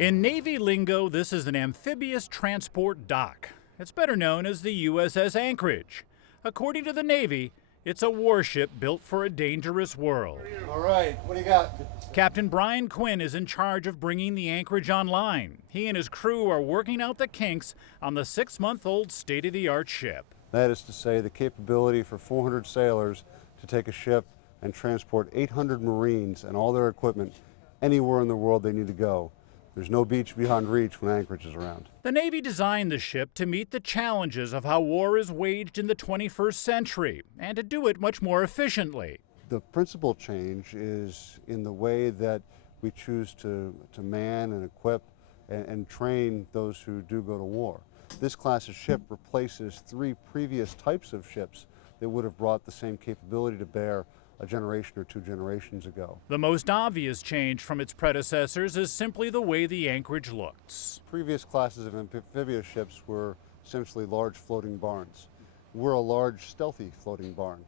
In Navy lingo, this is an amphibious transport dock. It's better known as the USS Anchorage. According to the Navy, it's a warship built for a dangerous world. All right, what do you got? Captain Brian Quinn is in charge of bringing the Anchorage online. He and his crew are working out the kinks on the 6-month-old state-of-the-art ship. That is to say, the capability for 400 sailors to take a ship and transport 800 Marines and all their equipment anywhere in the world they need to go. There's no beach beyond reach when Anchorage is around. The Navy designed the ship to meet the challenges of how war is waged in the 21st century and to do it much more efficiently. The principal change is in the way that we choose to man and equip and train those who do go to war. This class of ship replaces 3 previous types of ships that would have brought the same capability to bear a generation or 2 generations ago. The most obvious change from its predecessors is simply the way the Anchorage looks. Previous classes of amphibious ships were essentially large floating barns. We're a large, stealthy floating barn.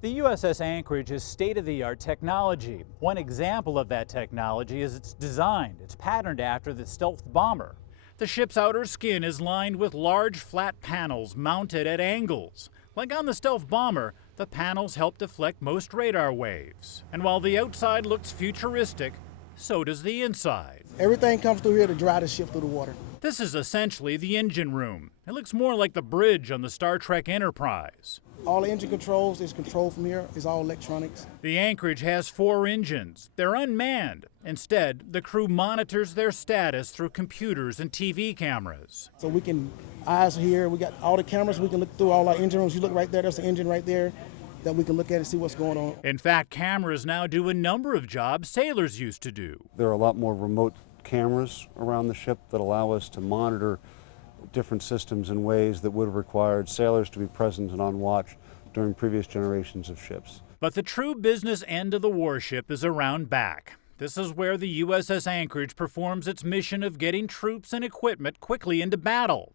The USS Anchorage is state-of-the-art technology. One example of that technology is its design. It's patterned after the stealth bomber. The ship's outer skin is lined with large flat panels mounted at angles. Like on the stealth bomber, the panels help deflect most radar waves. And while the outside looks futuristic, so does the inside. Everything comes through here to drive the ship through the water. This is essentially the engine room. It looks more like the bridge on the Star Trek Enterprise. All the engine controls is controlled from here. It's all electronics. The Anchorage has 4 engines. They're unmanned. Instead, the crew monitors their status through computers and TV cameras. So we can, eyes here, we got all the cameras, we can look through all our engine rooms. You look right there, there's the engine right there that we can look at and see what's going on. In fact, cameras now do a number of jobs sailors used to do. There are a lot more remote cameras around the ship that allow us to monitor different systems in ways that would have required sailors to be present and on watch during previous generations of ships. But the true business end of the warship is around back. This is where the USS Anchorage performs its mission of getting troops and equipment quickly into battle.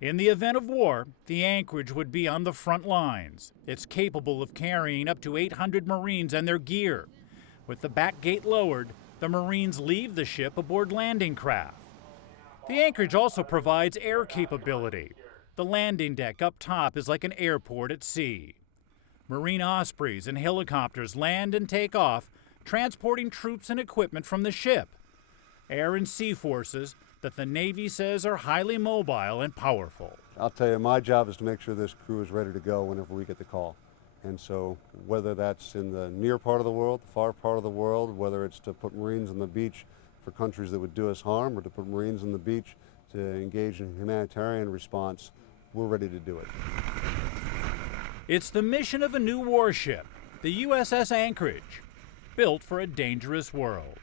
In the event of war, the Anchorage would be on the front lines. It's capable of carrying up to 800 Marines and their gear. With the back gate lowered, the Marines leave the ship aboard landing craft. The Anchorage also provides air capability. The landing deck up top is like an airport at sea. Marine Ospreys and helicopters land and take off, transporting troops and equipment from the ship. Air and sea forces that the Navy says are highly mobile and powerful. I'll tell you, my job is to make sure this crew is ready to go whenever we get the call. And so whether that's in the near part of the world, the far part of the world, whether it's to put Marines on the beach for countries that would do us harm, or to put Marines on the beach to engage in humanitarian response, we're ready to do it. It's the mission of a new warship, the USS Anchorage, built for a dangerous world.